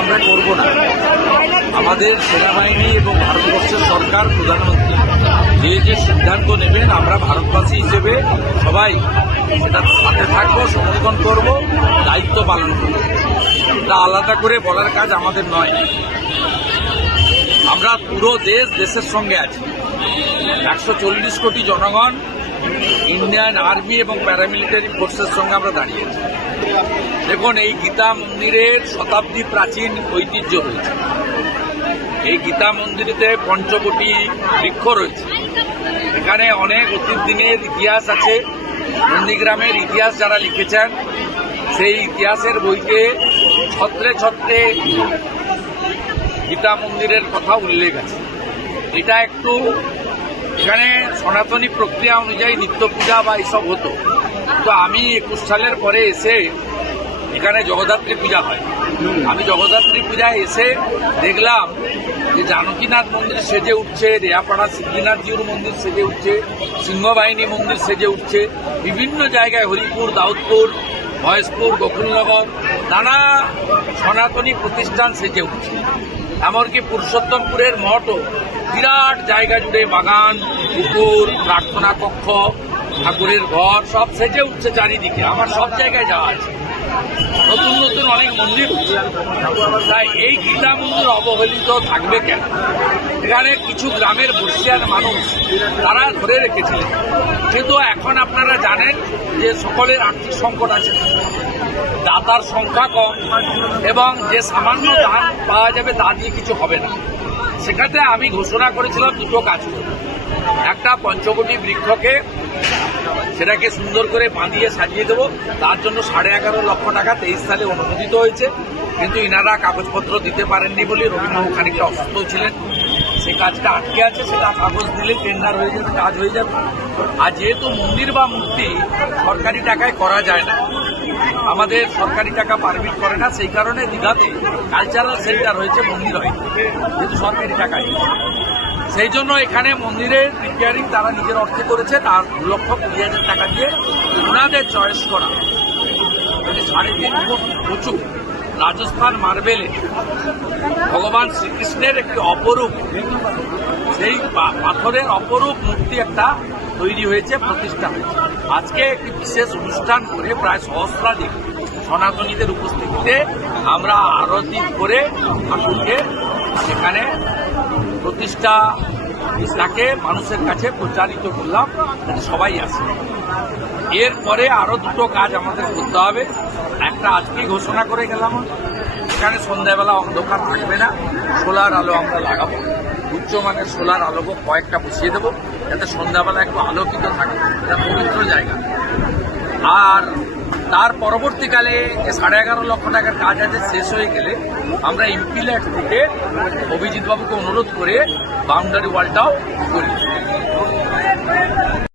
আমরা করব না। আমাদের সেনাবাহিনী এবং ভারতবর্ষের সরকার, প্রধানমন্ত্রী যে সিদ্ধান্ত নেবেন, আমরা ভারতবাসী হিসেবে সবাই সেটার সাথে থাকবো, সমর্থন করব, দায়িত্ব পালন করব। এটা আলাদা করে বলার কাজ আমাদের নয়। আমরা পুরো দেশের সঙ্গে আছি। 140 কোটি জনগণ ইন্ডিয়ান আর্মি এবং প্যারামিলিটারি ফোর্সের সঙ্গে আমরা দাঁড়িয়েছি। দেখুন, এই গীতা মন্দিরের শতাব্দী প্রাচীন ঐতিহ্য রয়েছে। এই গীতা মন্দিরেতে পঞ্চবটি বৃক্ষ রয়েছে। এখানে অনেক অতীত দিনের ইতিহাস আছে। নন্দীগ্রামের ইতিহাস যারা লিখেছেন, সেই ইতিহাসের বইতে ছত্রে ছত্রে গীতা মন্দিরের কথা উল্লেখ আছে। এটা একটু এখানে সনাতনী প্রক্রিয়া অনুযায়ী নিত্য পূজা বা এইসব হতো। তো আমি 21 সালের পরে এসে এখানে জগদ্ধাত্রী পূজা হয়। আমি জগদ্ধাত্রী পূজায় এসে দেখলাম যে জানকীনাথ মন্দির সেজে উঠছে, রেয়াপাড়া সিদ্ধিনাথজিউর মন্দির সেজে উঠছে, সিংহবাহিনী মন্দির সেজে উঠছে, বিভিন্ন জায়গায় হরিপুর, দাউদপুর, ভয়েসপুর, গোকুলনগর নানা সনাতনী প্রতিষ্ঠান সেজে উঠছে। এমনকি পুরুষোত্তমপুরের মঠও বিরাট জায়গা জুড়ে বাগান, পুকুর, প্রার্থনা কক্ষ, ঠাকুরের ঘর সব সেজে উঠছে চারিদিকে। আমার সব জায়গায় যাওয়া আছে। নতুন নতুন অনেক মন্দির উঠছে। তাই এই গীতা মন্দির অবহেলিত থাকবে কেন? এখানে কিছু গ্রামের বর্ষিয়ান মানুষ তারা ধরে রেখেছিলেন, কিন্তু এখন আপনারা জানেন যে সকলের আর্থিক সংকট আছে, দাতার সংখ্যা কম, এবং যে সামান্য দান পাওয়া যাবে তা দিয়ে কিছু হবে না। সেক্ষেত্রে আমি ঘোষণা করেছিলাম দুটো কাজ করব। একটা, পঞ্চবটি বৃক্ষকে সেটাকে সুন্দর করে বাঁধিয়ে সাজিয়ে দেবো। তার জন্য 11.5 লক্ষ টাকা 23 সালে অনুমোদিত হয়েছে, কিন্তু ইনারা কাগজপত্র দিতে পারেননি বলে রবীন্দ্রবাবু খানিকটা অসুস্থ ছিলেন। সেই কাজটা আটকে আছে। সেটা কাগজ দিলে টেন্ডার হয়ে যাবে, কাজ হয়ে যাবে। আর যেহেতু মন্দির বা মূর্তি সরকারি টাকায় করা যায় না, আমাদের সরকারি টাকা পারমিট করে না, সেই কারণে দীঘাতে কালচারাল সেন্টার হয়েছে, মন্দির হয় যেহেতু সরকারি টাকায়। সেই জন্য এখানে মন্দিরের রিপেয়ারিং তারা নিজের অর্থে করেছে। তার 2,20,000 টাকা দিয়ে ওনাদের চয়েস করা 3.5 ফুট উঁচু রাজস্থান মার্বেলে ভগবান শ্রীকৃষ্ণের একটি অপরূপ, সেই পাথরের অপরূপ মূর্তি একটা তৈরি হয়েছে, প্রতিষ্ঠা হয়েছে। আজকে একটি বিশেষ অনুষ্ঠান করে প্রায় সহস্রাধিক সনাতনীদের উপস্থিতিতে আমরা আরতি করে ঠাকুরকে সেখানে প্রতিষ্ঠা তাকে মানুষের কাছে প্রচারিত করলাম, সবাই আসে। এরপরে আরো দুটো কাজ আমাদের করতে হবে। একটা আজকেই ঘোষণা করে গেলাম, এখানে সন্ধ্যাবেলা অন্ধকার থাকবে না, সোলার আলো আমরা লাগাবো। উচ্চমানের সোলার আলো কয়েকটা বসিয়ে দেবো, যাতে সন্ধ্যাবেলা একটু আলোকিত থাকে। এটা পবিত্র জায়গা। আর তার পরবর্তীকালে যে 11.5 লক্ষ টাকার কাজ আছে, শেষ হয়ে গেলে আমরা ইম্পিল্যাট থেকে অভিজিৎ বাবুকে অনুরোধ করে বাউন্ডারি ওয়ালটাও করি।